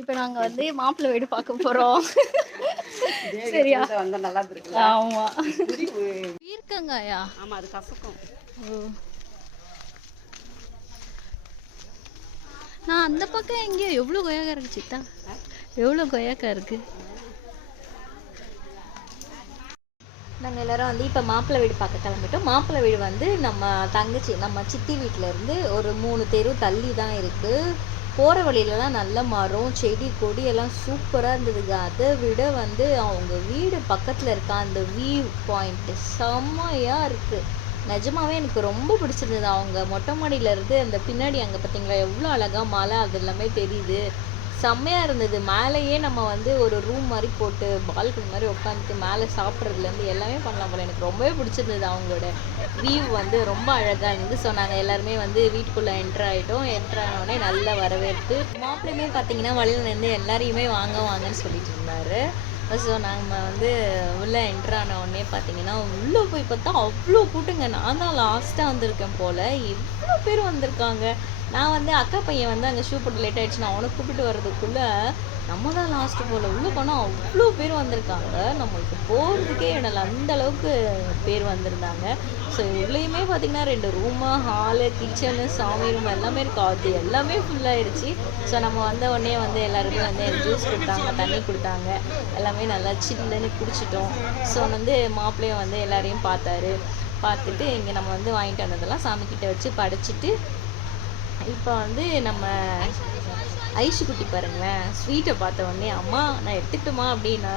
இப்போ நாங்க வந்து மாப்பிள்ளை வீடு பார்க்க போறோம். சரியா? வந்தா நல்லா இருக்குல்ல. ஆமா. பீர்க்கங்காயா? ஆமா, அது கசக்கும். ஓ. நான் அந்த பக்கம் எங்கேயோ எவ்வளோ கொய்யாக்கா இருக்கு சித்தா? எவ்வளோ கொய்யாக்கா இருக்கு? நாங்கள் எல்லோரும் வந்து இப்போ மாப்பிள்ளை வீடு பார்க்க கிளம்பிட்டோம். மாப்பிள்ளை வீடு வந்து நம்ம சித்தி வீட்டிலேருந்து ஒரு 3 தெரு தள்ளி தான் இருக்குது. போகிற வழியிலலாம் நல்ல மரம் செடி கொடி எல்லாம் சூப்பராக இருந்ததுங்க. அதை விட வந்து அவங்க வீடு பக்கத்தில் இருக்க அந்த வியூ பாயிண்ட்டு செம்மையாக இருக்குது. நிஜமாவே எனக்கு ரொம்ப பிடிச்சிருந்தது. அவங்க மொட்டை மாடியிலேருந்து அந்த பின்னாடி அங்கே பார்த்தீங்களா எவ்வளோ அழகாக மலை அது எல்லாமே தெரியுது. செம்மையாக இருந்தது. மேலேயே நம்ம வந்து ஒரு ரூம் மாதிரி போட்டு பால்கனி மாதிரி உட்காந்துட்டு மேலே சாப்பிட்றதுலேருந்து எல்லாமே பண்ணலாம் போல். எனக்கு ரொம்பவே பிடிச்சிருந்தது. அவங்களோட வியூ வந்து ரொம்ப அழகாக இருந்தது. ஸோ நாங்கள் எல்லாருமே வந்து வீட்டுக்குள்ளே என்ட்ரு ஆகிட்டோம். என்ட்ரு ஆனோடனே நல்லா வரவேற்பு. மாப்பிள்ளையுமே பார்த்தீங்கன்னா வழியில் நின்று எல்லாரையுமே வாங்கன்னு சொல்லிட்டு இருந்தார். ஸோ நாங்கள் வந்து உள்ளே என்ட்ரு ஆன உடனே பார்த்தீங்கன்னா உள்ளே போய் பார்த்தா அவ்வளோ கூட்டங்க. நான் தான் லாஸ்ட்டாக வந்திருக்கேன் போல். எவ்வளோ பேர் வந்திருக்காங்க. நான் வந்து அக்கா பையன் வந்து அங்கே ஷூ போட்டு லேட் ஆகிடுச்சு. நான் அவனை கூப்பிட்டு வர்றதுக்குள்ளே நம்ம தான் லாஸ்ட்டு போல். உள்ளே போனால் அவ்வளோ பேர் வந்திருக்காங்க. நம்மளுக்கு போகிறதுக்கே இடல அந்த அளவுக்கு பேர் வந்திருந்தாங்க. ஸோ உள்ளேயுமே பார்த்திங்கன்னா 2 ரூமு, ஹாலு, கிச்சனு, சாமி ரூம் எல்லாமே இருக்கும். அது எல்லாமே ஃபுல்லாகிடுச்சு. ஸோ நம்ம வந்த உடனே வந்து எல்லாருமே வந்து ஜூஸ் கொடுத்தாங்க, தண்ணி கொடுத்தாங்க. எல்லாமே நல்லா சில்லுன்னு குடிச்சிட்டோம். ஸோ வந்து மாப்பிள்ளையும் வந்து எல்லாரையும் பார்த்துட்டு இங்கே நம்ம வந்து வாங்கிட்டு வந்ததெல்லாம் சாமிக்கிட்ட வச்சு படைச்சிட்டு இப்போ வந்து நம்ம ஐஷு குட்டி பாருங்களேன், ஸ்வீட்டை பார்த்த உடனே அம்மா நான் எடுத்துக்கிட்டுமா அப்படின்னா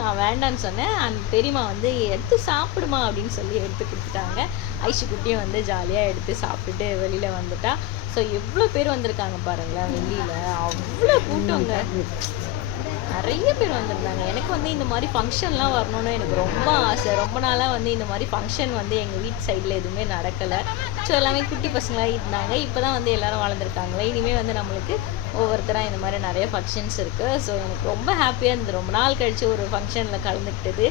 நான் வேண்டான்னு சொன்னேன். அந்த பெரியம்மா வந்து எடுத்து சாப்பிடுமா அப்படின்னு சொல்லி எடுத்து கொடுத்துட்டாங்க. ஐஷு குட்டியும் வந்து ஜாலியாக எடுத்து சாப்பிட்டுட்டு வெளியில் வந்துட்டா. ஸோ எவ்வளோ பேர் வந்திருக்காங்க பாருங்களேன். வெளியில் அவ்வளோ கூட்டங்க, நிறைய பேர் வந்திருந்தாங்க. எனக்கு வந்து இந்த மாதிரி ஃபங்க்ஷன்லாம் வரணும்னு எனக்கு ரொம்ப ஆசை. ரொம்ப நாளாக வந்து இந்த மாதிரி ஃபங்க்ஷன் வந்து எங்கள் வீட்டு சைடில் எதுவுமே நடக்கலை. ஸோ எல்லாமே குட்டி பசங்களாக இருந்தாங்க. இப்போ தான் வந்து எல்லோரும் வளர்ந்துருக்காங்களே. இனிமேல் வந்து நம்மளுக்கு ஒவ்வொருத்தராக இந்த மாதிரி நிறைய ஃபங்க்ஷன்ஸ் இருக்குது. ஸோ எனக்கு ரொம்ப ஹாப்பியாக இருந்தது. ரொம்ப நாள் கழித்து ஒரு ஃபங்க்ஷனில் கலந்துக்கிட்டது.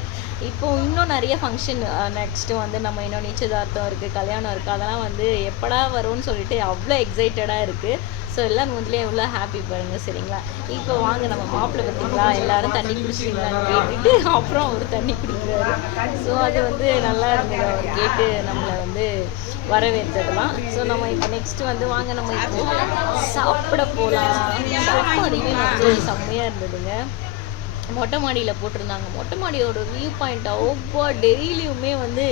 இப்போது இன்னும் நிறைய ஃபங்க்ஷன் நெக்ஸ்ட்டு வந்து நம்ம இன்னும் நிச்சயதார்த்தம் இருக்குது, கல்யாணம் இருக்குது. அதெல்லாம் வந்து எப்படா வரும்னு சொல்லிட்டு அவ்வளோ எக்ஸைட்டடாக இருக்குது. ஸோ எல்லாம் முதல்ல எவ்வளோ ஹாப்பி பாருங்கள். சரிங்களா? இப்போ வாங்க நம்ம மாப்பிள்ளை பார்த்தீங்களா எல்லோரும் தண்ணி குடிச்சிங்களான்னு கேட்டுட்டு அப்புறம் அவர் தண்ணி குடிக்கிறாரு. ஸோ அது வந்து நல்லா இருந்தது. அவர் கேட்டு நம்மளை வந்து வரவேற்றதெல்லாம். ஸோ நம்ம இப்போ நெக்ஸ்ட்டு வந்து வாங்க நம்ம இப்போ சாப்பிட போகலாம். சாப்பாடுமே வந்து செம்மையாக இருந்ததுங்க. மொட்டை மாடியில் போட்டிருந்தாங்க. மொட்டை மாடியோட வியூ பாயிண்ட் ஒவ்வொரு டெய்லியுமே வந்து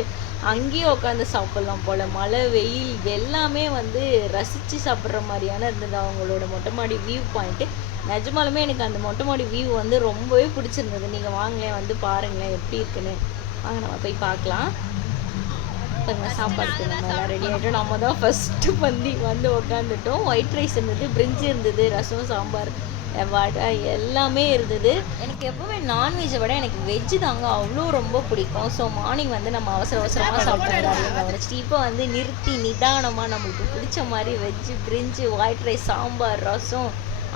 அங்கேயே உட்காந்து சாப்பிட்லாம் போல். மழை வெயில் எல்லாமே வந்து ரசித்து சாப்பிட்ற மாதிரியான இருந்தது அவங்களோட மொட்டை மாடி வியூ பாயிண்ட்டு. நிஜமாலுமே எனக்கு அந்த மொட்டை மாடி வியூ வந்து ரொம்பவே பிடிச்சிருந்தது. நீங்கள் வாங்களேன், வந்து பாருங்களேன் எப்படி இருக்குன்னு. வாங்க நம்ம போய் பார்க்கலாம். இப்போ சாப்பாடுக்கு நம்ம எல்லாம் ரெடி ஆகிட்டோம். நம்ம தான் ஃபஸ்ட்டு பந்தி வந்து உட்காந்துட்டோம். ஒயிட் ரைஸ் இருந்தது, பிரிஞ்சி இருந்தது, ரசம், சாம்பார், வடை எல்லாமே இருந்தது. எனக்கு எப்போவுமே நான்வெஜ்ஜை விட எனக்கு வெஜ்ஜு தாங்க அவ்வளோ ரொம்ப பிடிக்கும். ஸோ மார்னிங் வந்து நம்ம அவசரமாக சாப்பிட்றாங்க வச்சுட்டு இப்போ வந்து நிறுத்தி நிதானமாக நம்மளுக்கு பிடிச்ச மாதிரி வெஜ்ஜு, பிரிஞ்சு, ஒயிட் ரைஸ், சாம்பார், ரசம்,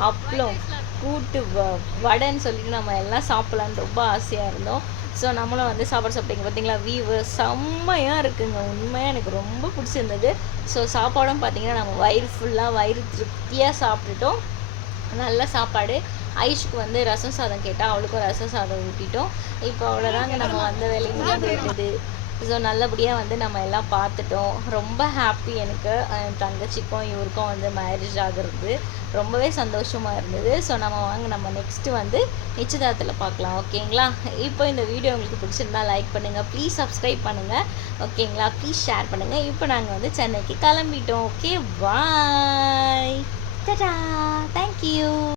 அப்பளம், கூட்டு, வடைன்னு சொல்லிட்டு நம்ம எல்லாம் சாப்பிட்லான்னு ரொம்ப ஆசையாக இருந்தோம். ஸோ நம்மளும் வந்து சாப்பிட்டீங்க பார்த்தீங்களா, வீவு செம்மையாக இருக்குங்க. உண்மையாக எனக்கு ரொம்ப பிடிச்சிருந்தது. ஸோ சாப்பாடும் பார்த்திங்கன்னா நம்ம வயிறு திருப்தியாக சாப்பிட்டுட்டோம். நல்ல சாப்பாடு. ஐஷுக்கு வந்து ரசம் சாதம் கேட்டால் அவளுக்கும் ரசம் சாதம் ஊட்டிட்டோம். இப்போ அவ்வளோதாங்க, நம்ம வந்த வேலை முடிந்து விட்டது. ஸோ நல்லபடியாக வந்து நம்ம எல்லாம் பார்த்துட்டோம். ரொம்ப ஹாப்பி எனக்கு. என் தங்கச்சிக்கும் இவருக்கும் வந்து மேரேஜ் ஆகிறது ரொம்பவே சந்தோஷமாக இருந்தது. ஸோ நம்ம நெக்ஸ்ட்டு வந்து நிச்சயதார்த்தத்தில் பார்க்கலாம். ஓகேங்களா? இப்போ இந்த வீடியோ உங்களுக்கு பிடிச்சிருந்தா லைக் பண்ணுங்கள், ப்ளீஸ் சப்ஸ்கிரைப் பண்ணுங்கள். ஓகேங்களா? ப்ளீஸ் ஷேர் பண்ணுங்கள். இப்போ நாங்கள் வந்து சென்னைக்கு கிளம்பிட்டோம். ஓகே, பாய், டாடா, தேங்க்யூ.